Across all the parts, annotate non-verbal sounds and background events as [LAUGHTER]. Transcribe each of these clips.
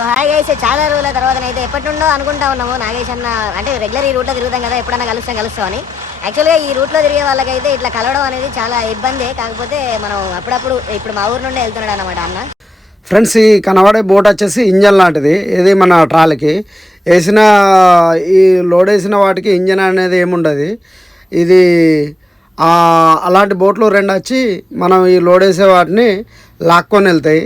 So hi అయితే చాలా రోజుల తర్వాత అయితే ఎప్పటి నుండో అనుకుంటా ఉన్నాము. నాగేష్ అన్న అంటే రెగ్యులర్ ఈ రూట్లో తిరుగుతాం కదా ఎప్పుడన్నా కలుస్తాం కలుస్తామని యాక్చువల్గా ఈ రూట్లో తిరిగే వాళ్ళకైతే ఇట్లా కలవడం అనేది చాలా ఇబ్బంది. కాకపోతే మనం అప్పుడప్పుడు ఇప్పుడు మా ఊరు నుండే వెళ్తున్నాడు అనమాట అన్న. ఫ్రెండ్స్ ఈ కనబడే బోట్ వచ్చేసి ఇంజన్ లాంటిది. ఇది మన ట్రాల్కి. వేసిన ఈ లోడ్ వేసిన వాటికి ఇంజన్ అనేది ఏముండదు. ఇది అలాంటి బోట్లు రెండు వచ్చి మనం ఈ లోడ్ వేసే వాటిని లాక్కొని వెళ్తాయి.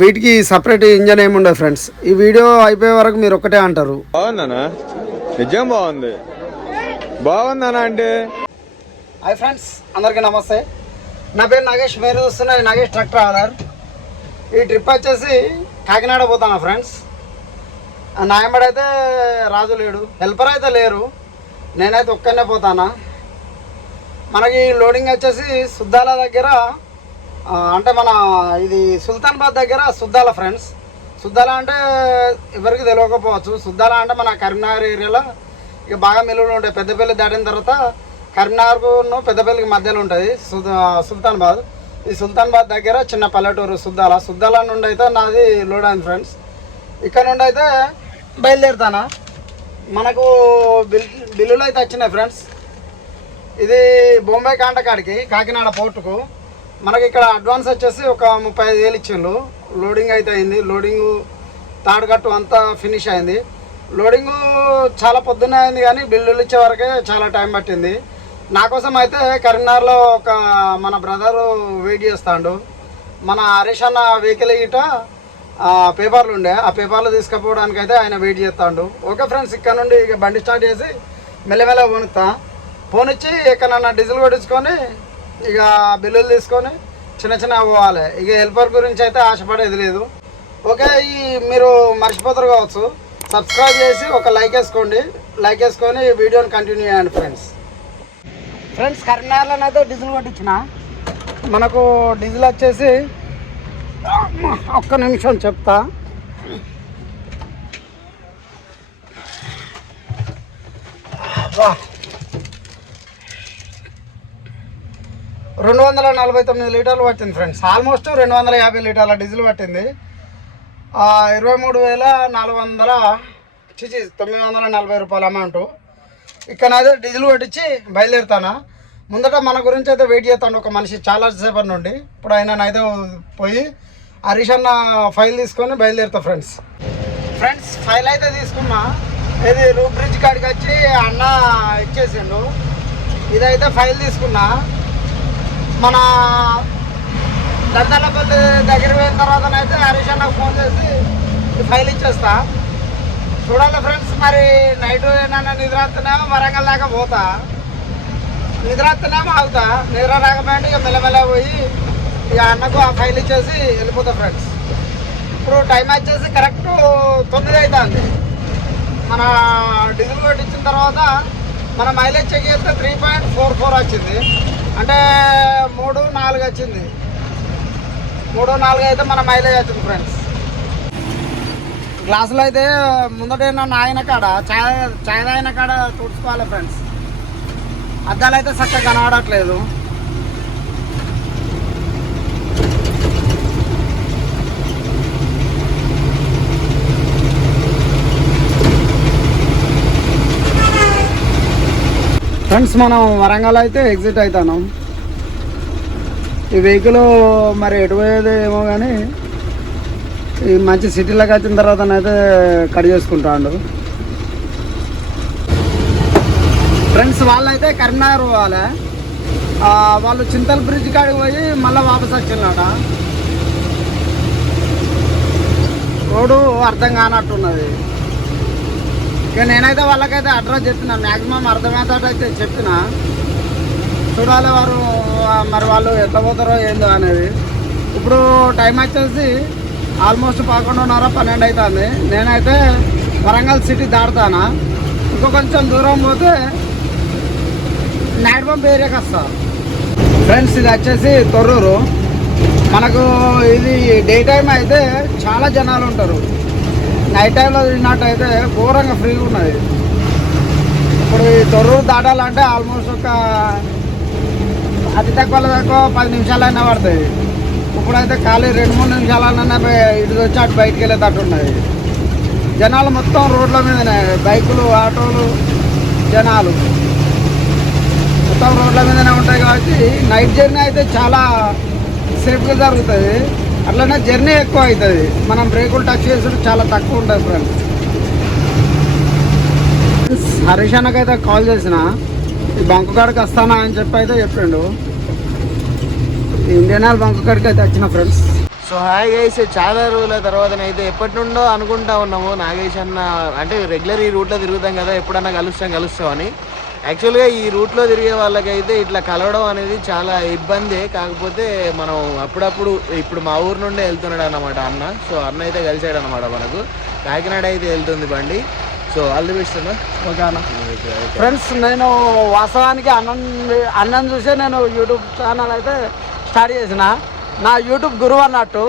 వీటికి సపరేట్ ఇంజన్ ఏముండదు ఫ్రెండ్స్ ఈ వీడియో అయిపోయే వరకు మీరు ఒకటే అంటారు. బాగుందనా నిజం బాగుంది. బాగుందనా అంటే? హాయ్ ఫ్రెండ్స్ అందరికీ నమస్తే. నా పేరు నాగేష్ మీరు చూస్తున్న నాగేష్ ట్రక్ ట్రావెలర్ ఈ ట్రిప్ వచ్చేసి కాకినాడ పోతాను ఫ్రెండ్స్ నాయమడి అయితే రాజు లేడు. హెల్పర్ అయితే లేరు. నేనైతే ఒక్కనే పోతానా. మనకి లోడింగ్ వచ్చేసి సుద్దాల దగ్గర అంటే మన ఇది సుల్తాన్బాద్ దగ్గర సుద్దాల ఫ్రెండ్స్. సుద్దాల అంటే ఎవరికి తెలియకపోవచ్చు. సుద్దాల అంటే మన కరీంనగర్ ఏరియాలో ఇక బాగా మిల్లులు ఉంటాయి. పెద్దపల్లి దాటిన తర్వాత కరీంనగర్కు పెద్దపల్లికి మధ్యలో ఉంటుంది. సుల్తాన్బాద్. ఈ సుల్తాన్బాద్ దగ్గర చిన్న పల్లెటూరు సుద్దాల. సుద్దాల నుండి అయితే నాది లోడ్ ఫ్రెండ్స్. ఇక్కడ నుండి అయితే బయలుదేరుతానా? మనకు బిల్ బిల్లులు అయితే వచ్చినాయి ఫ్రెండ్స్. ఇది బొంబాయి కాంటకాడికి కాకినాడ పోర్టుకు. మనకి ఇక్కడ అడ్వాన్స్ వచ్చేసి ఒక ముప్పై ఐదు వేలు ఇచ్చిండ్రు. లోడింగ్ అయితే అయింది. లోడింగ్ తాడుగట్టు అంతా ఫినిష్ అయింది. లోడింగ్ చాలా పొద్దున్నే అయింది కానీ బిల్లులు ఇచ్చే వరకే చాలా టైం పట్టింది. నా కోసం అయితే కరీంనగర్లో ఒక మన బ్రదర్ వెయిట్ చేస్తాడు. మన హరీష్ అన్న వెహికల్ గిట పేపర్లు ఉండే. ఆ పేపర్లు తీసుకుపోవడానికి అయితే ఆయన వెయిట్ చేస్తాడు. ఓకే ఫ్రెండ్స్ ఇక్కడ నుండి ఇక బండి స్టార్ట్ చేసి మెల్లమెల్ల పోనిస్తా పోనిచ్చి ఎక్కడన్నా డీజిల్ కొట్టించుకొని ఇక బిల్లులు తీసుకొని చిన్న చిన్న పోవాలి. ఇక హెల్పర్ గురించి అయితే ఆశపడేది లేదు. ఓకే ఈ మీరు మర్చిపోతారు కావచ్చు. సబ్స్క్రైబ్ చేసి ఒక లైక్ వేసుకోండి. లైక్ వేసుకొని ఈ వీడియోని కంటిన్యూ చేయండి ఫ్రెండ్స్. ఫ్రెండ్స్ కరీంనగర్లోనైతే డీజిల్ కొట్టించిన. మనకు డీజిల్ వచ్చేసి ఒక్క నిమిషం చెప్తా. అబ్బా. రెండు వందల నలభై తొమ్మిది లీటర్లు పట్టింది ఫ్రెండ్స్. ఆల్మోస్ట్ రెండు వందల యాభై లీటర్ల డీజిల్ పట్టింది. ఇరవై మూడు వేల నాలుగు వందల చిచి తొమ్మిది వందల నలభై రూపాయల అమౌంట్. ఇక్కడ అదే డీజిల్ పట్టించి బయలుదేరుతానా? ముందట మన గురించి అయితే వెయిట్ చేస్తాను. ఒక మనిషి చాలా సేపటి నుండి. ఇప్పుడు ఆయన అయితే పోయి హరీష్ అన్న ఫైల్ తీసుకొని బయలుదేరుతా ఫ్రెండ్స్. ఫ్రెండ్స్ ఫైల్ అయితే తీసుకున్నా. ఇది రూప్ బ్రిడ్జ్ కాడికి వచ్చి అన్న ఇచ్చేసిండు. ఇదైతే ఫైల్ తీసుకున్నా. మన దండలపల్లి దగ్గర పోయిన తర్వాత అయితే హరీష్ అన్నకు ఫోన్ చేసి ఫైల్ ఇచ్చేస్తా. చూడాలి ఫ్రెండ్స్ మరి నైట్ నన్ను నిద్రాత్తనేమో వరంగల్ దాకా పోతా. నిద్ర వస్తున్నామో ఆగుతా. నిద్ర రాకపోయింది ఇక మెల్లమెల్ల పోయి ఇక అన్నకు ఆ ఫైల్ ఇచ్చేసి వెళ్ళిపోతా ఫ్రెండ్స్. ఇప్పుడు టైం వచ్చేసి కరెక్ట్ తొమ్మిది అవుతుంది మన డీజిల్ కొట్టించిన తర్వాత మన మైలేజ్ చెక్ చేస్తే త్రీ పాయింట్ ఫోర్ ఫోర్ వచ్చింది. అంటే మూడు నాలుగు వచ్చింది. మూడు నాలుగు అయితే మన మైలేజ్ వచ్చింది ఫ్రెండ్స్ గ్లాసులు అయితే ముందట నాయన కాడ ఛాయ్ ఛాయ్ తాగిన కాడ తుడుచుకోవాలి ఫ్రెండ్స్ అద్దాలు అయితే చక్కగా కనబడట్లేదు. ఫ్రెండ్స్ మనం వరంగల్ అయితే ఎగ్జిట్ అవుతాను ఈ వెహికల్ మరి ఎటు ఏమో కానీ ఈ మంచి సిటీలోకి వచ్చిన తర్వాత అయితే కట్ చేసుకుంటాడు. ఫ్రెండ్స్ వాళ్ళైతే కరీంనగర్ పోవాలి. వాళ్ళు చింతల బ్రిడ్జ్ కాడికి పోయి మళ్ళీ వాపస్ వచ్చిందట రోడ్డు అర్థం కానట్టున్నది. ఇక నేనైతే వాళ్ళకైతే అడ్రస్ చెప్పిన. మ్యాక్సిమం అర్థమయ్యేటట్టు అయితే చెప్పిన. చూడాలి వారు మరి వాళ్ళు ఎంత పోతారో ఏందో అనేది. ఇప్పుడు టైం వచ్చేసి ఆల్మోస్ట్ పదకొండున్నర పన్నెండు అవుతుంది నేనైతే వరంగల్ సిటీ దాటుతానా. ఇంకో కొంచెం దూరం పోతే నైట్ ఏరియాకి వస్తా. ఫ్రెండ్స్ ఇది వచ్చేసి తొర్రూరు. మనకు ఇది డే టైం అయితే చాలా జనాలు ఉంటారు. నైట్ టైంలో తిన్నట్టు అయితే ఘోరంగా ఫ్రీగా ఉన్నది. ఇప్పుడు ఈ తొర్రూరు దాటాలంటే ఆల్మోస్ట్ ఒక అతి తక్కువ తక్కువ పది నిమిషాలైనా పడుతుంది ఇప్పుడైతే ఖాళీ రెండు మూడు నిమిషాలన్నా ఇటు వచ్చి అటు బయటికి వెళ్ళేటట్టు ఉన్నది. జనాలు మొత్తం రోడ్ల మీదనే బైకులు ఆటోలు జనాలు. మొత్తం రోడ్ల మీదనే ఉంటాయి కాబట్టి నైట్ జర్నీ అయితే చాలా సేఫ్గా జరుగుతుంది. అట్లనే జర్నీ ఎక్కువ అవుతుంది. మనం బ్రేకులు టచ్ చేసుడు చాలా తక్కువ ఉంటుంది ఫ్రెండ్స్ హరీష్ అన్నకైతే కాల్ చేసిన ఈ బంకు కాడికి వస్తానా అని చెప్పి అయితే చెప్పిండు. ఇండియన్ ఆయిల్ బంకు కాడికి అయితే వచ్చిన ఫ్రెండ్స్ సో హాయ్ గైస్ చాలా రోజుల తర్వాత అయితే ఎప్పటి నుండో అనుకుంటా ఉన్నాము. నాగేష్ అన్న అంటే రెగ్యులర్ ఈ రూట్లో తిరుగుతాం కదా ఎప్పుడన్నా కలుస్తాం కలుస్తామని యాక్చువల్గా ఈ రూట్లో తిరిగే వాళ్ళకైతే ఇట్లా కలవడం అనేది చాలా ఇబ్బంది. కాకపోతే మనం అప్పుడప్పుడు ఇప్పుడు మా ఊరు నుండే వెళ్తున్నాడు అన్నమాట అన్న. సో అన్న అయితే కలిసాడు అనమాట మనకు. కాకినాడ అయితే వెళ్తుంది బండి. సో ఆల్ ది బెస్ట్ అన్న. ఓకే అన్న. ఫ్రెండ్స్ నేను వాస్తవానికి అన్నం అన్నం చూసే నేను యూట్యూబ్ ఛానల్ అయితే స్టార్ట్ చేసిన. నా యూట్యూబ్ గురువు అన్నట్టు.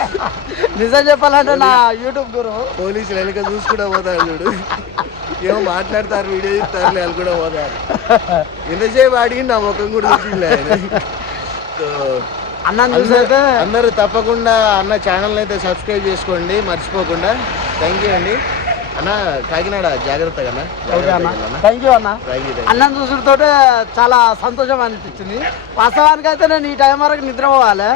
[LAUGHS] నిజం చెప్పాలంటే నా యూట్యూబ్ గురువు. పోలీసులు వెనక చూసుకుంటూ పోతారు చూడు. [LAUGHS] ఏమో మాట్లాడతారు వీడియో ఇస్తారు వాళ్ళు కూడా పోతారు. ఎంతసేపు అడిగి నా ముఖం కూడా సో అన్నం చూసి అయితే అందరూ తప్పకుండా అన్న ఛానల్ అయితే సబ్స్క్రైబ్ చేసుకోండి మర్చిపోకుండా. థ్యాంక్ యూ అండి. అన్న కాకినాడ జాగ్రత్తగా థ్యాంక్ యూ అన్న. అన్నం. చాలా సంతోషం అనిపించింది. వాస్తవానికి అయితే నేను ఈ టైం వరకు నిద్రపోవాలి.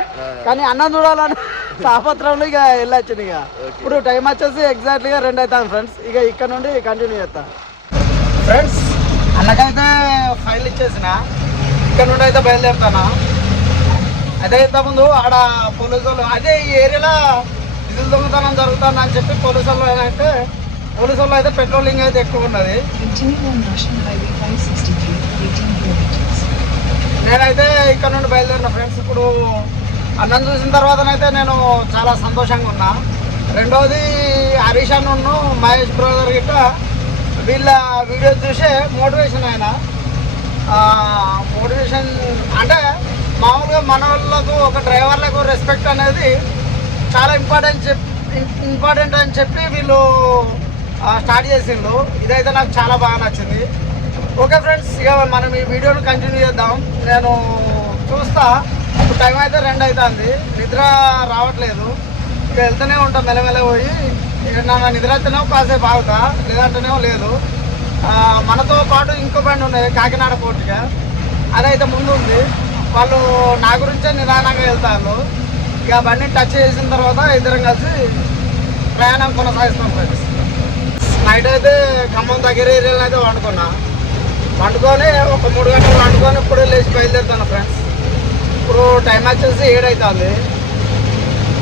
కానీ అన్నం చూడాలని తాపత్రంలో ఇక వెళ్ళొచ్చింది ఇక. ఇప్పుడు టైం వచ్చేసి ఎగ్జాక్ట్లీగా రెండు అవుతాను ఫ్రెండ్స్ ఇక ఇక్కడ నుండి కంటిన్యూ చేస్తా. ఫ్రెండ్స్ అన్నకైతే ఫైల్ ఇచ్చేసిన. ఇక్కడ నుండి అయితే బయలుదేరుతాను? అదే ఇంతకుముందు ఆడ పోలీసు వాళ్ళు అదే ఈ ఏరియాలో డీజిల్ దొంగతనం జరుగుతుంది అని చెప్పి పోలీసు వాళ్ళు అంటే పోలీసు వాళ్ళు అయితే పెట్రోలింగ్ అయితే ఎక్కువ ఉన్నది. Continue on National Highway 563 for 18 kilometers. నేనైతే ఇక్కడ నుండి బయలుదేరిన ఫ్రెండ్స్ ఇప్పుడు అన్నం చూసిన తర్వాతనైతే నేను చాలా సంతోషంగా ఉన్నా. రెండవది హరీష్ అన్నను మహేష్ బ్రదర్ గిట్ట వీళ్ళ వీడియో చూసే మోటివేషన్ ఆయన. మోటివేషన్ అంటే మామూలుగా మన వాళ్ళకు ఒక డ్రైవర్లకు రెస్పెక్ట్ అనేది చాలా ఇంపార్టెంట్ చెప్ ఇంపార్టెంట్ అని చెప్పి వీళ్ళు స్టార్ట్ చేసిండు ఇదైతే నాకు చాలా బాగా నచ్చింది. ఓకే ఫ్రెండ్స్ ఇక మనం ఈ వీడియోను కంటిన్యూ చేద్దాం. నేను చూస్తా. ఇప్పుడు టైం అయితే రెండు అవుతుంది నిద్ర రావట్లేదు. ఇక వెళ్తూనే ఉంటాం మెల్లమెల్ల పోయి. ఏమన్నా నిద్ర వస్తేనేమో కాసేపు ఆగుతా. లేదంటేనేమో లేదు. మనతో పాటు ఇంకో బండి ఉన్నది కాకినాడ పోర్టుగా అదైతే ముందు ఉంది. వాళ్ళు నా గురించే నిదానంగా వెళ్తారు. ఇక బండిని టచ్ చేసిన తర్వాత ఇద్దరం కలిసి ప్రయాణం కొనసాగిస్తాం ఫ్రెండ్స్ నైట్ అయితే ఖమ్మం దగ్గర ఏరియాలో అయితే వండుకున్నా. వండుకొని ఒక మూడు గంటలు వండుకొని ఇప్పుడు లేచి బయలుదేరుతాను ఫ్రెండ్స్ ఇప్పుడు టైం వచ్చేసి ఏడైతుంది.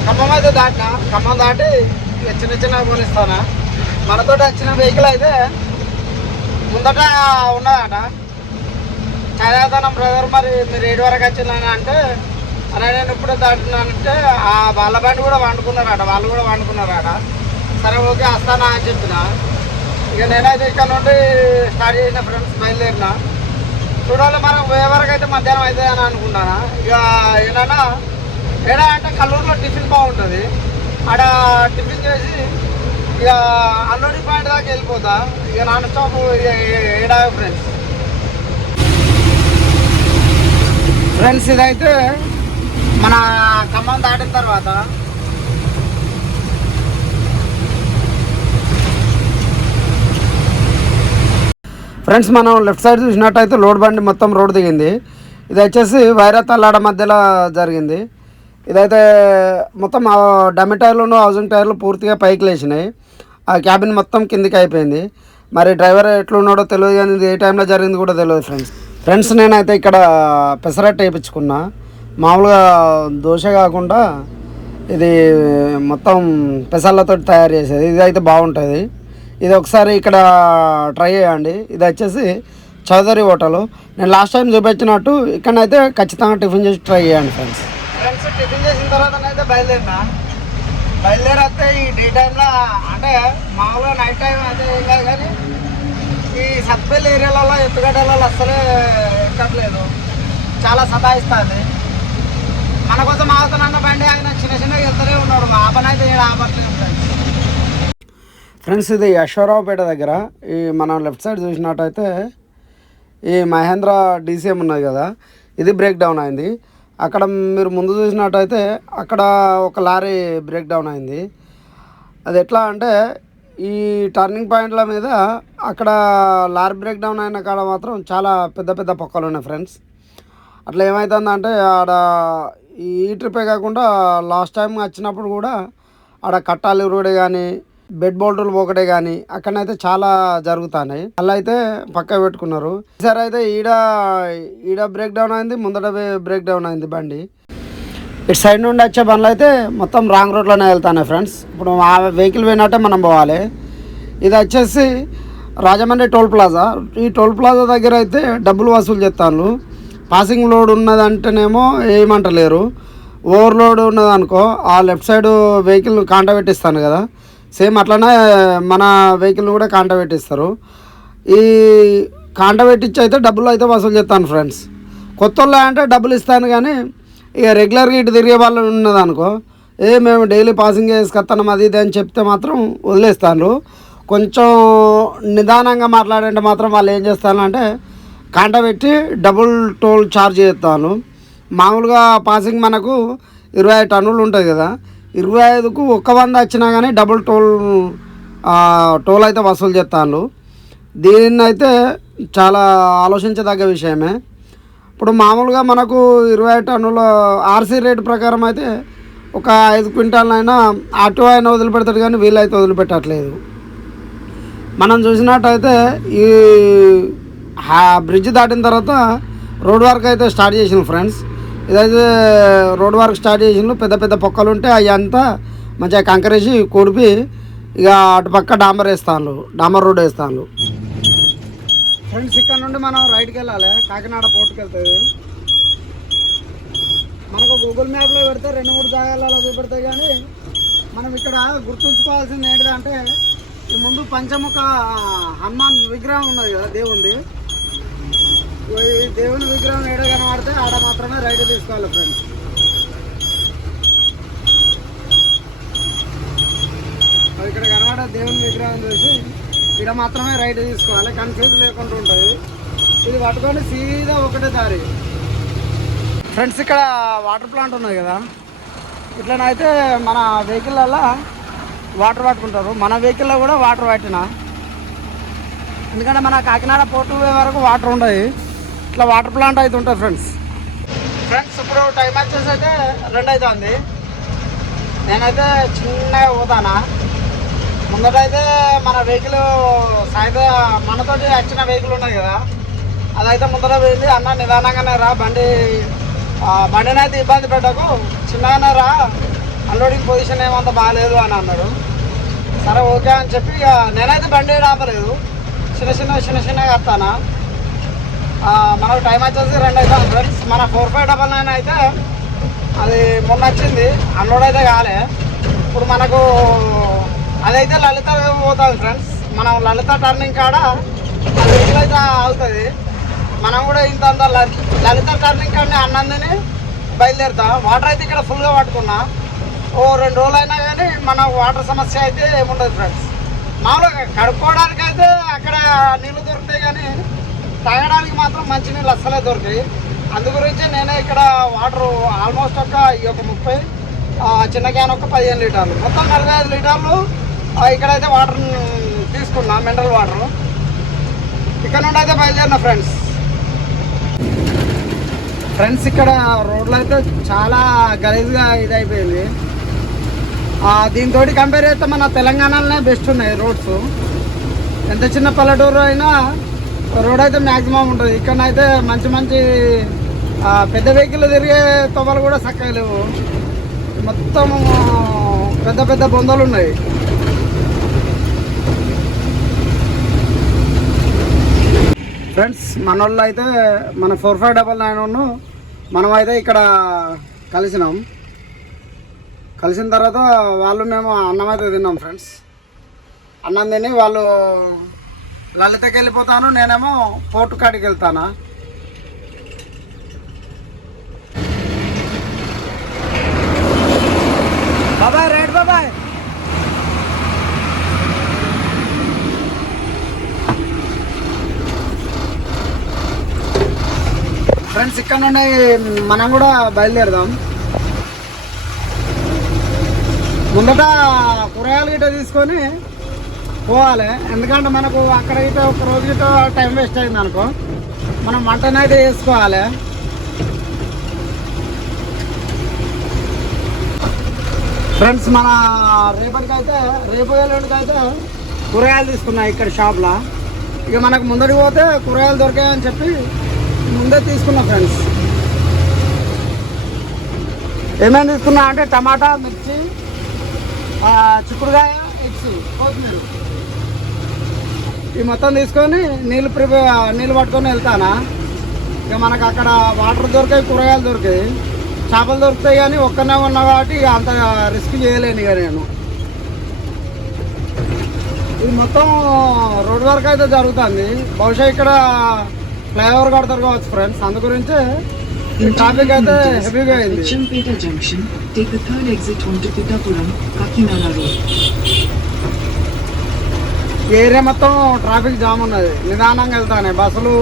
ఖమ్మం అయితే దాటిన? ఖమ్మం దాటి చిన్న చిన్న పోనిస్తానా మనతో వచ్చిన వెహికల్ అయితే ముందట ఉన్నదట. చదివేతానం బ్రదర్ మరి మీరు ఏడు వరకు వచ్చిందని అంటే అని నేను ఇప్పుడు దాటినానంటే ఆ వాళ్ళ బండి కూడా వండుకున్నారట వాళ్ళు కూడా వండుకున్నారట. సరే ఓకే వస్తానా అని చెప్పిన. ఇక నేనైతే ఇక్కడ నుండి స్టార్ట్ చేసిన ఫ్రెండ్స్ బయలుదేరినా. చూడాలి మనం పోయే వరకు అయితే మధ్యాహ్నం అవుతుంది అని అనుకున్నాను ఇక ఏంటన్నా ఏడా అంటే కల్లూరులో టిఫిన్ బాగుంటుంది. ఆడ టిఫిన్ చేసి ఇక అల్లుడి పాయింట్ దాకా వెళ్ళిపోతా. ఇక నాన్న స్టాప్ ఏడా ఫ్రెండ్స్? ఫ్రెండ్స్ ఇదైతే మన ఖమ్మం దాటిన తర్వాత ఫ్రెండ్స్ మనం లెఫ్ట్ సైడ్ చూసినట్టయితే లోడ్ బండి మొత్తం రోడ్ దిగింది. ఇది వచ్చేసి వైరా తల్లాడ మధ్యలో జరిగింది. ఇదైతే మొత్తం ఆ డమ్మి టైర్లు హౌసింగ్ టైర్లు పూర్తిగా పైకి లేచినాయి. ఆ క్యాబిన్ మొత్తం కిందికి అయిపోయింది. మరి డ్రైవర్ ఎట్లున్నాడో తెలియదు కానీ ఇది ఏ టైంలో జరిగింది కూడా తెలియదు ఫ్రెండ్స్. ఫ్రెండ్స్ నేనైతే ఇక్కడ పెసరట్టు వేయించుకున్నా. మామూలుగా దోశ కాకుండా ఇది మొత్తం పెసర్లతో తయారు చేసేది. ఇది అయితే బాగుంటుంది. ఇది ఒకసారి ఇక్కడ ట్రై చేయండి. ఇది వచ్చేసి చౌదరి హోటల్. నేను లాస్ట్ టైం చూపించినట్టు ఇక్కడైతే ఖచ్చితంగా టిఫిన్ చేసి ట్రై చేయండి ఫ్రెండ్స్. ఫ్రెండ్స్ టిఫిన్ చేసిన తర్వాత అయితే బయలుదేరినా? బయలుదేరితే ఈ డే టైంలో అంటే మామూలుగా నైట్ టైం అయితే ఏం కాదు కానీ ఈ సత్పల్లి ఏరియాలలో ఎత్తుగడ్డలలో అస్సలే ఎక్కట్లేదు. చాలా సతాయిస్తుంది. మన కోసం ఆగుతున్న బండి ఆయన చిన్న చిన్నగా వెళ్తూనే ఉన్నాడు. ఆ పని అయితే ఏడు ఆపట్లేదు ఫ్రెండ్స్ ఇది యశ్వరావుపేట దగ్గర. ఈ మనం లెఫ్ట్ సైడ్ చూసినట్టయితే ఈ మహేంద్ర డీసీఎం ఉన్నది కదా. ఇది బ్రేక్ డౌన్ అయింది. అక్కడ మీరు ముందు చూసినట్టయితే అక్కడ ఒక లారీ బ్రేక్ డౌన్ అయింది. అది ఎట్లా అంటే ఈ టర్నింగ్ పాయింట్ల మీద అక్కడ లారీ బ్రేక్ డౌన్ అయిన కాడ మాత్రం చాలా పెద్ద పెద్ద పొక్కలు ఉన్నాయి ఫ్రెండ్స్. అట్లా ఏమవుతుందంటే ఆడ ఈ ట్రిప్పే కాకుండా లాస్ట్ టైం వచ్చినప్పుడు కూడా ఆడ కట్టాలి రోడే కానీ బెడ్ బోల్టులు ఒకటే కానీ అక్కడనైతే చాలా జరుగుతున్నాయి. అలా అయితే పక్క పెట్టుకున్నారు. ఈసారి అయితే ఈడ ఈడ బ్రేక్ డౌన్ అయింది ముందట బ్రేక్ డౌన్ అయింది బండి. ఇటు సైడ్ నుండి వచ్చే బండ్లు అయితే మొత్తం రాంగ్ రోడ్లోనే వెళ్తాను ఫ్రెండ్స్ ఇప్పుడు ఆ వెహికల్ పోయినట్టే మనం పోవాలి. ఇది వచ్చేసి రాజమండ్రి టోల్ ప్లాజా. ఈ టోల్ ప్లాజా దగ్గర అయితే డబ్బులు వసూలు చేస్తాను పాసింగ్ లోడ్ ఉన్నదంటేనేమో ఏమంటలేరు. ఓవర్లోడ్ ఉన్నదనుకో ఆ లెఫ్ట్ సైడ్ వెహికల్ కాంట పెట్టిస్తాను కదా. సేమ్ అట్లనే మన వెహికల్ కూడా కాంట పెట్టిస్తారు. ఈ కాంట పెట్టించి అయితే డబ్బులు అయితే వసూలు చేస్తాను ఫ్రెండ్స్. కొత్త అంటే డబ్బులు ఇస్తాను కానీ ఇక రెగ్యులర్గా ఇటు తిరిగే వాళ్ళు ఉన్నదనుకో ఏ మేము డైలీ పాసింగ్ చేసుకొస్తాం అది ఇది అని చెప్తే మాత్రం వదిలేస్తాను కొంచెం నిదానంగా మాట్లాడంటే మాత్రం వాళ్ళు ఏం చేస్తానంటే కాంట పెట్టి డబుల్ టోల్ ఛార్జ్ చేస్తాను. మామూలుగా పాసింగ్ మనకు ఇరవై టన్నులు ఉంటుంది కదా ఇరవై ఐదుకు ఒక్క వంద వచ్చినా కానీ డబుల్ టోల్ టోల్ అయితే వసూలు చేస్తాను దీన్ని అయితే చాలా ఆలోచించదగ్గ విషయమే. ఇప్పుడు మామూలుగా మనకు ఇరవై టన్నుల ఆర్సీ రేటు ప్రకారం అయితే ఒక ఐదు క్వింటాలైనా ఆటో అయినా వదిలిపెడతాడు కానీ వీళ్ళైతే వదిలిపెట్టట్లేదు. మనం చూసినట్టయితే ఈ బ్రిడ్జ్ దాటిన తర్వాత రోడ్ వర్క్ అయితే స్టార్ట్ చేసిన ఫ్రెండ్స్. ఇదైతే రోడ్ వర్క్ స్టార్ట్ చేసిండ్రు పెద్ద పెద్ద పొక్కలు ఉంటే అవి అంతా మంచిగా కంకరేసి కొడిపి ఇక అటుపక్క డాంబర్ వేస్తాను డాంబర్ రోడ్ వేస్తాను ఫ్రెండ్స్ ఇక్కడ నుండి మనం రైట్కి వెళ్ళాలి కాకినాడ పోర్టుకి వెళ్తుంది. మనకు గూగుల్ మ్యాప్లో పెడితే రెండు మూడు జాగాలలో చూపెడతాయి కానీ మనం ఇక్కడ గుర్తుంచుకోవాల్సింది ఏంటిదంటే ఈ ముందు పంచముఖ హనుమాన్ విగ్రహం ఉన్నది కదా దేవుంది. దేవుని విగ్రహం ఏడ కనబడితే ఆడ మాత్రమే రైట్ తీసుకోవాలి ఫ్రెండ్స్ ఇక్కడ కనబడ దేవుని విగ్రహం చూసి ఇక్కడ మాత్రమే రైట్ తీసుకోవాలి కన్ఫ్యూజ్ లేకుండా ఉంటుంది. ఇది పట్టుకొని సీదా ఒకటే దారి. ఫ్రెండ్స్ ఇక్కడ వాటర్ ప్లాంట్ ఉన్నది కదా. ఇట్లనైతే మన వెహికల్లలో వాటర్ పట్టుకుంటారు. మన వెహికల్లో కూడా వాటర్ పట్టిన. ఎందుకంటే మన కాకినాడ పోర్టు వరకు వాటర్ ఉండదు. ఇట్లా వాటర్ ప్లాంట్ అయితే ఉంటుంది ఫ్రెండ్స్. ఫ్రెండ్స్ ఇప్పుడు టైం వచ్చేసి అయితే రెండు అవుతుంది నేనైతే చిన్నగా పోతానా? ముందటైతే మన వెహికల్ సాయిదా మనతోటి వచ్చిన వెహికల్ ఉన్నది కదా అదైతే ముందర పోయింది. అన్న నిదానంగానే రా బండి బండినైతే బండిని అయితే ఇబ్బంది పెట్టకు. చిన్నగానే రా అన్లోడింగ్ పొజిషన్ ఏమంత బాగాలేదు అని అన్నాడు. సరే ఓకే అని చెప్పి ఇక నేనైతే బండి రాపలేదు చిన్న చిన్న చిన్న చిన్నగా వస్తానా మనకు టైం వచ్చేసి రెండు అయితే ఫ్రెండ్స్ మన ఫోర్ ఫైవ్ డబల్ నైన్ అయితే అది మొన్న వచ్చింది. అన్లోడ్ అయితే కాలే. ఇప్పుడు మనకు అదైతే లలిత పోతుంది ఫ్రెండ్స్ మనం లలిత టర్నింగ్ కాడ అది అయితే అవుతుంది మనం కూడా ఇంత అంత లలిత టర్నింగ్ కాడనే అన్నందుని బయలుదేరుతాం. వాటర్ అయితే ఇక్కడ ఫుల్గా పట్టుకున్నా. ఓ రెండు రోజులు అయినా కానీ మన వాటర్ సమస్య అయితే ఏముండదు ఫ్రెండ్స్ మామూలుగా కడుక్కోవడానికి అయితే అక్కడ నీళ్ళు దొరుకుతాయి కానీ తాగడానికి మాత్రం మంచి నీళ్ళు అస్సలే దొరికాయి. అందు గురించి నేనే ఇక్కడ వాటర్ ఆల్మోస్ట్ ఒక ఈ యొక్క ముప్పై చిన్న క్యాన్ ఒక పదిహేను లీటర్లు. మొత్తం నలభై ఐదు లీటర్లు ఇక్కడైతే వాటర్ తీసుకున్నా మినరల్ వాటర్ ఇక్కడ నుండి అయితే బయలుదేరిన ఫ్రెండ్స్. ఫ్రెండ్స్ ఇక్కడ రోడ్లు అయితే చాలా గలీజ్గా ఇదైపోయింది. దీంతో కంపేర్ చేస్తే మన తెలంగాణలోనే బెస్ట్ ఉన్నాయి రోడ్స్. ఎంత చిన్న పల్లెటూరు అయినా రోడ్ అయితే మ్యాక్సిమం ఉంటుంది. ఇక్కడనైతే మంచి మంచి పెద్ద వెహికల్ తిరిగే తొవ్వలు కూడా చక్కగా లేవు. మొత్తం పెద్ద పెద్ద బొందలు ఉన్నాయి. ఫ్రెండ్స్ మన వాళ్ళు అయితే మన ఫోర్ ఫైవ్ డబల్ నైన్ మనం అయితే ఇక్కడ కలిసినాం. కలిసిన తర్వాత వాళ్ళు మేము అన్నం అయితే తిన్నాం ఫ్రెండ్స్. అన్నం తిని వాళ్ళు లలితకి వెళ్ళిపోతాను నేనేమో పోర్టు కాడికి వెళ్తానా బాబాయ్ రేట్ బాబాయ్. ఫ్రెండ్స్ ఫ్రెండ్స్ ఇక్కడ నుండి మనం కూడా బయలుదేరదాం. ముందట కూరగాయలు గిట్ట తీసుకొని పోవాలి. ఎందుకంటే మనకు అక్కడ ఒక రోజుతో టైం వేస్ట్ అయింది అనుకో. మనం వంటనైతే అయితే వేసుకోవాలి. ఫ్రెండ్స్ మన రేపటికైతే రేపు ఎల్లుండికైతే కూరగాయలు తీసుకున్నాయి ఇక్కడ షాప్లో. ఇక మనకు ముందరికి పోతే కూరగాయలు దొరికాయని చెప్పి ముందే తీసుకున్నా ఫ్రెండ్స్. ఏమేమి తీసుకున్నా అంటే టమాటా మిర్చి చిక్కుడుకాయ ఎగ్స్ కొత్తిమీర. ఈ మొత్తం తీసుకొని నీళ్ళు ప్రిపేర్ నీళ్ళు పట్టుకొని వెళ్తానా? ఇక మనకు అక్కడ వాటర్ దొరికాయి కూరగాయలు దొరికాయి. చేపలు దొరుకుతాయి కానీ ఒక్కనే ఉన్నా కాబట్టి ఇక అంత రిస్క్ చేయలేను ఇక నేను. ఇది మొత్తం రోడ్ వరకు అయితే జరుగుతుంది. బహుశా ఇక్కడ ఫ్లైఓవర్ కడతారు కావచ్చు ఫ్రెండ్స్ అందు గురించి ట్రాఫిక్ అయితే హెవీగా అయింది. జంక్షన్ ఏరియా మొత్తం ట్రాఫిక్ జామ్ ఉన్నది. నిదానంగా వెళ్తానే. బస్సులు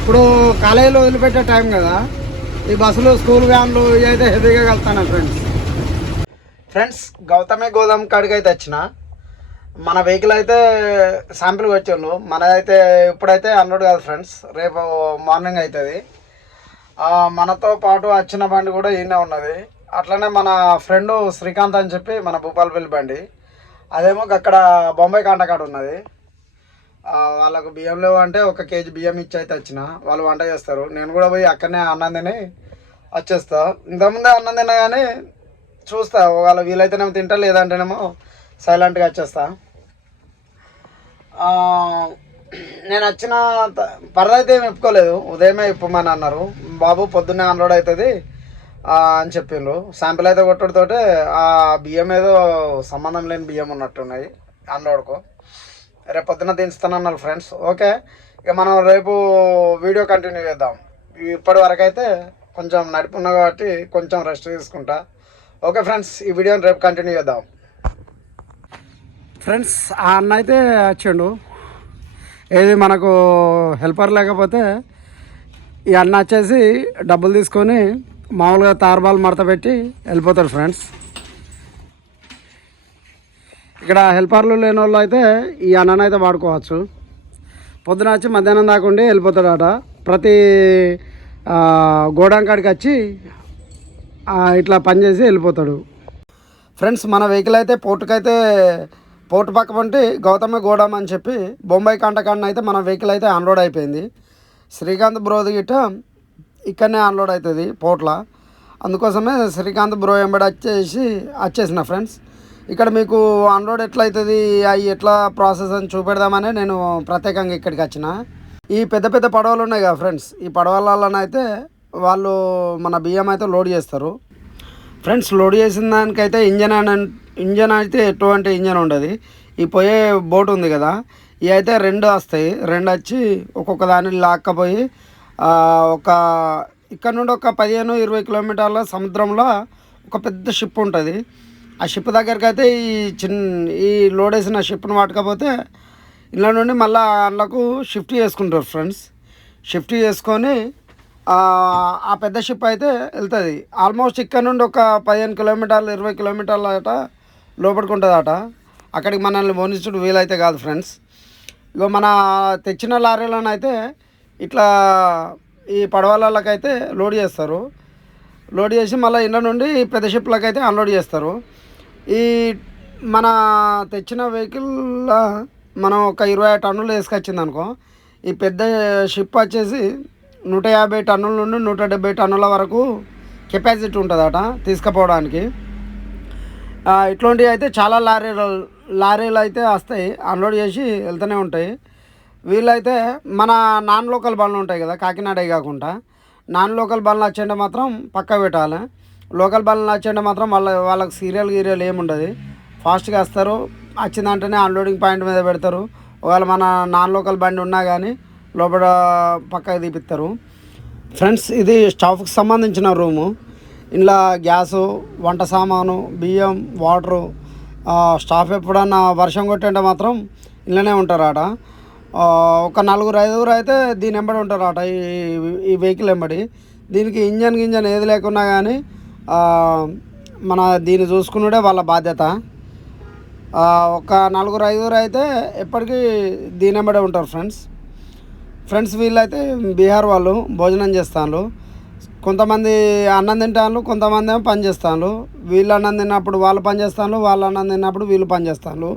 ఇప్పుడు కాలేజీలో వదిలిపెట్టే టైం కదా. ఈ బస్సులు స్కూల్ వ్యాన్లు ఇవి అయితే హెవీగా వెళ్తాను ఫ్రెండ్స్. ఫ్రెండ్స్ గౌతమే గోదాం కాడికి అయితే వచ్చిన. మన వెహికల్ అయితే శాంపిల్కి వచ్చాను మనదైతే ఇప్పుడైతే అన్లోడ్ కాదు ఫ్రెండ్స్. రేపు మార్నింగ్ అవుతుంది మనతో పాటు వచ్చిన బండి కూడా ఈయనే ఉన్నది. అట్లనే మన ఫ్రెండు శ్రీకాంత్ అని చెప్పి మన భూపాలపల్లి బండి. అదేమో అక్కడ బొంబాయి కాంటకాడ ఉన్నది. వాళ్ళకు బియ్యం లేవు అంటే ఒక కేజీ బియ్యం ఇచ్చి అయితే వచ్చిన వాళ్ళు వంట చేస్తారు. నేను కూడా పోయి అక్కడనే అన్నం తిని వచ్చేస్తా. ఇంతకుముందే అన్నం తిన్నా కానీ చూస్తా ఒకవేళ వీలైతేనేమో తింటా లేదంటేనేమో సైలెంట్గా వచ్చేస్తా. నేను వచ్చిన పరద అయితే ఏమి ఇప్పుకోలేదు ఉదయమే ఇప్పమని అన్నారు. బాబు పొద్దున్నే అన్లోడ్ అవుతుంది అని చెప్పిండ్రు. శాంపిల్ అయితే కొట్టడంతో ఆ బియ్యం ఏదో సంబంధం లేని బియ్యం ఉన్నట్టున్నాయి అన్లోడ్కు. రేపు పొద్దున దించుతానన్నారు ఫ్రెండ్స్ ఓకే ఇక మనం రేపు వీడియో కంటిన్యూ చేద్దాం. ఇప్పటి వరకు అయితే కొంచెం నడుపున్నా కాబట్టి కొంచెం రెస్ట్ తీసుకుంటా. ఓకే ఫ్రెండ్స్ ఈ వీడియోని రేపు కంటిన్యూ చేద్దాం. ఫ్రెండ్స్ ఆ అన్న అయితే వచ్చిండు. ఏది మనకు హెల్పర్ లేకపోతే ఈ అన్న వచ్చేసి డబ్బులు తీసుకొని మామూలుగా తార్బాల్ మడత పెట్టి వెళ్ళిపోతాడు ఫ్రెండ్స్ ఇక్కడ హెల్పర్లు లేని వాళ్ళు అయితే ఈ అన్నను అయితే వాడుకోవచ్చు. పొద్దున వచ్చి మధ్యాహ్నం దాకా వెళ్ళిపోతాడట. ప్రతి గోడౌన్ కాడికి వచ్చి ఇట్లా పని చేసి వెళ్ళిపోతాడు. ఫ్రెండ్స్ మన వెహికల్ అయితే పోర్టుకైతే పోర్టు పక్క పంటి గౌతమ గోడాం అని చెప్పి బొంబాయి కాంటకాండ అయితే మన వెహికల్ అయితే అన్లోడ్ అయిపోయింది. శ్రీకాంత్ బ్రోది గిట్ట ఇక్కడనే అన్లోడ్ అవుతుంది పోర్ట్ల. అందుకోసమే శ్రీకాంత్ బ్రో ఎంబడి వచ్చేసి వచ్చేసిన ఫ్రెండ్స్. ఇక్కడ మీకు అన్లోడ్ ఎట్లా అవుతుంది అవి ఎట్లా ప్రాసెస్ అని చూపెడదామని నేను ప్రత్యేకంగా ఇక్కడికి వచ్చిన. ఈ పెద్ద పెద్ద పడవలు ఉన్నాయి కదా ఫ్రెండ్స్ ఈ పడవలలోనైతే వాళ్ళు మన బియ్యం అయితే లోడ్ చేస్తారు. ఫ్రెండ్స్ లోడ్ చేసిన దానికైతే ఇంజన్ అని ఇంజన్ అయితే ఎటువంటి ఇంజన్ ఉండదు. ఈ పోయే బోట్ ఉంది కదా ఇవి అయితే రెండు వస్తాయి. రెండు వచ్చి ఒక్కొక్క దాన్ని లాక్కపోయి ఒక ఇక్కడ నుండి ఒక పదిహేను ఇరవై కిలోమీటర్ల సముద్రంలో ఒక పెద్ద షిప్ ఉంటుంది. ఆ షిప్ దగ్గరికి అయితే ఈ చిన్న ఈ లోడ్ వేసిన షిప్ను పట్టుకపోతే ఇంట్లో నుండి మళ్ళీ అందులోకి షిఫ్ట్ చేసుకుంటారు ఫ్రెండ్స్ షిఫ్ట్ చేసుకొని ఆ పెద్ద షిప్ అయితే వెళ్తుంది. ఆల్మోస్ట్ ఇక్కడ నుండి ఒక పదిహేను కిలోమీటర్లు ఇరవై కిలోమీటర్ల అట లోపడుకుంటుంది అట అక్కడికి మనల్ని పోనించుడు వీలైతే కాదు ఫ్రెండ్స్ ఇగో మన తెచ్చిన లారీలను అయితే ఇట్లా ఈ పడవలకైతే లోడ్ చేస్తారు. లోడ్ చేసి మళ్ళీ ఇండ్ల నుండి పెద్ద షిప్లకైతే అన్లోడ్ చేస్తారు. ఈ మన తెచ్చిన వెహికల్ మనం ఒక ఇరవై టన్నులు వేసుకొచ్చింది అనుకో ఈ పెద్ద షిప్ వచ్చేసి నూట యాభై టన్నుల నుండి నూట డెబ్బై టన్నుల వరకు కెపాసిటీ ఉంటుందట తీసుకుపోవడానికి. ఇట్లాంటివి అయితే చాలా లారీలు లారీలు అయితే వస్తాయి అన్లోడ్ చేసి వెళ్తూనే ఉంటాయి. వీళ్ళైతే మన నాన్ లోకల్ బండ్లు ఉంటాయి కదా కాకినాడే కాకుండా. నాన్ లోకల్ బండ్లు వచ్చేంటే మాత్రం పక్క పెట్టాలి. లోకల్ బండ్లు వచ్చేంటే మాత్రం వాళ్ళ వాళ్ళకి సీరియల్ గీరియల్ ఏముండదు. ఫాస్ట్గా వస్తారు. వచ్చిందంటేనే అన్లోడింగ్ పాయింట్ మీద పెడతారు. ఒకవేళ మన నాన్ లోకల్ బండి ఉన్నా కానీ లోపల పక్కకి తీపిస్తారు. ఫ్రెండ్స్ ఇది స్టాఫ్కి సంబంధించిన రూము ఇంట్లో గ్యాసు వంట సామాను బియ్యం వాటరు స్టాఫ్ ఎప్పుడన్నా వర్షం కొట్టేంటే మాత్రం ఇళ్ళనే ఉంటారట. ఒక నలుగురు ఐదుగురు అయితే దీని వెంబడి ఉంటారట ఈ ఈ వెహికల్ వెంబడి. దీనికి ఇంజన్ గింజన్ ఏది లేకున్నా కానీ మన దీన్ని చూసుకున్నడే వాళ్ళ బాధ్యత. ఒక నలుగురు ఐదుగురు అయితే ఎప్పటికీ దీనెంబడే ఉంటారు ఫ్రెండ్స్. ఫ్రెండ్స్ వీళ్ళైతే బీహార్ వాళ్ళు భోజనం చేస్తాను కొంతమంది అన్నం తింటాను కొంతమంది ఏమో పని చేస్తాను వీళ్ళు అన్నం తిన్నప్పుడు వాళ్ళు పని చేస్తాను వాళ్ళు అన్నం తిన్నప్పుడు వీళ్ళు పని చేస్తాను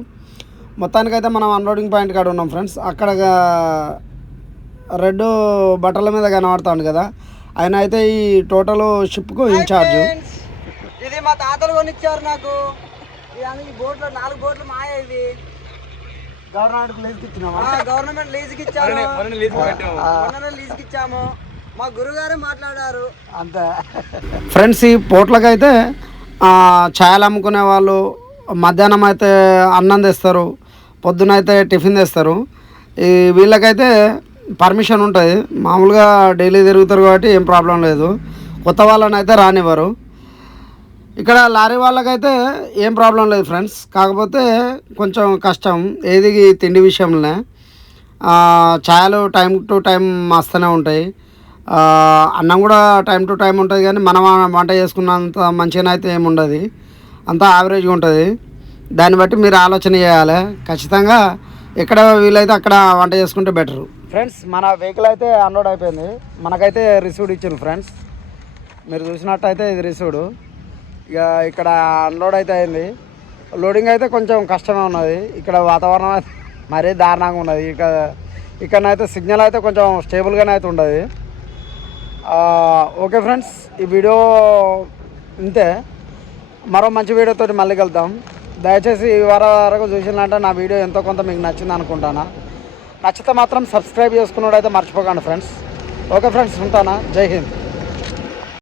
మొత్తానికైతే మనం అన్లోడింగ్ పాయింట్ కాడ ఉన్నాం ఫ్రెండ్స్. అక్కడ రెడ్ బట్టల మీద కనబడుతాడు కదా. ఆయన అయితే ఈ టోటల్ షిప్కు ఇన్ఛార్జ్ ఇది మా తాతలు కొనిచ్చారు నాకు. ఈ బోట్లు నాలుగు బోట్లు మాయ ఇది గవర్నమెంట్ ప్లేస్కి ఇచ్చినామా ఆ, గవర్నమెంట్ లీజుకి లీజుకి ఇచ్చాము. మా గురుగారే మాట్లాడారు. అంతే. ఫ్రెండ్స్ ఈ పోట్లకైతే ఆ, ఛాయలు అమ్ముకునే వాళ్ళు మధ్యాహ్నం అయితే అన్నం తెస్తారు పొద్దున అయితే టిఫిన్ తెస్తారు. ఈ వీళ్ళకైతే పర్మిషన్ ఉంటుంది. మామూలుగా డైలీ తిరుగుతారు కాబట్టి ఏం ప్రాబ్లం లేదు. కొత్త వాళ్ళని అయితే రానివ్వరు. ఇక్కడ లారీ వాళ్ళకైతే ఏం ప్రాబ్లం లేదు ఫ్రెండ్స్. కాకపోతే కొంచెం కష్టం. ఏది తిండి విషయంలోనే. ఛాయలు టైం టు టైం మస్తూనే ఉంటాయి. అన్నం కూడా టైం టు టైం ఉంటుంది కానీ మనం వంట చేసుకున్నంత మంచిగా అయితే ఏమి ఉండదు. అంతా యావరేజ్గా ఉంటుంది. దాన్ని బట్టి మీరు ఆలోచన చేయాలి. ఖచ్చితంగా ఎక్కడ వీలైతే అక్కడ వంట చేసుకుంటే బెటర్ ఫ్రెండ్స్ మన వెహికల్ అయితే అన్లోడ్ అయిపోయింది. మనకైతే రిసీవ్డ్ ఇచ్చింది ఫ్రెండ్స్ మీరు చూసినట్టయితే ఇది రిసీవ్డ్ ఇక ఇక్కడ అన్లోడ్ అయితే అయింది. లోడింగ్ అయితే కొంచెం కష్టమే ఉన్నది. ఇక్కడ వాతావరణం అయితే మరీ దారుణంగా ఉన్నది. ఇక ఇక్కడనైతే సిగ్నల్ అయితే కొంచెం స్టేబుల్గానే అయితే ఉండదు. ఓకే ఫ్రెండ్స్ ఈ వీడియో ఇంతే. మరో మంచి వీడియోతో మళ్ళీ కలుద్దాం. దయచేసి ఈ వారం వరకు చూసినట్టే నా వీడియో ఎంతో కొంత మీకు నచ్చింది అనుకుంటానా. నచ్చితే మాత్రం సబ్స్క్రైబ్ చేసుకున్నాడైతే మర్చిపోకండి ఫ్రెండ్స్. ఓకే ఫ్రెండ్స్ ఉంటానా? జై హింద్.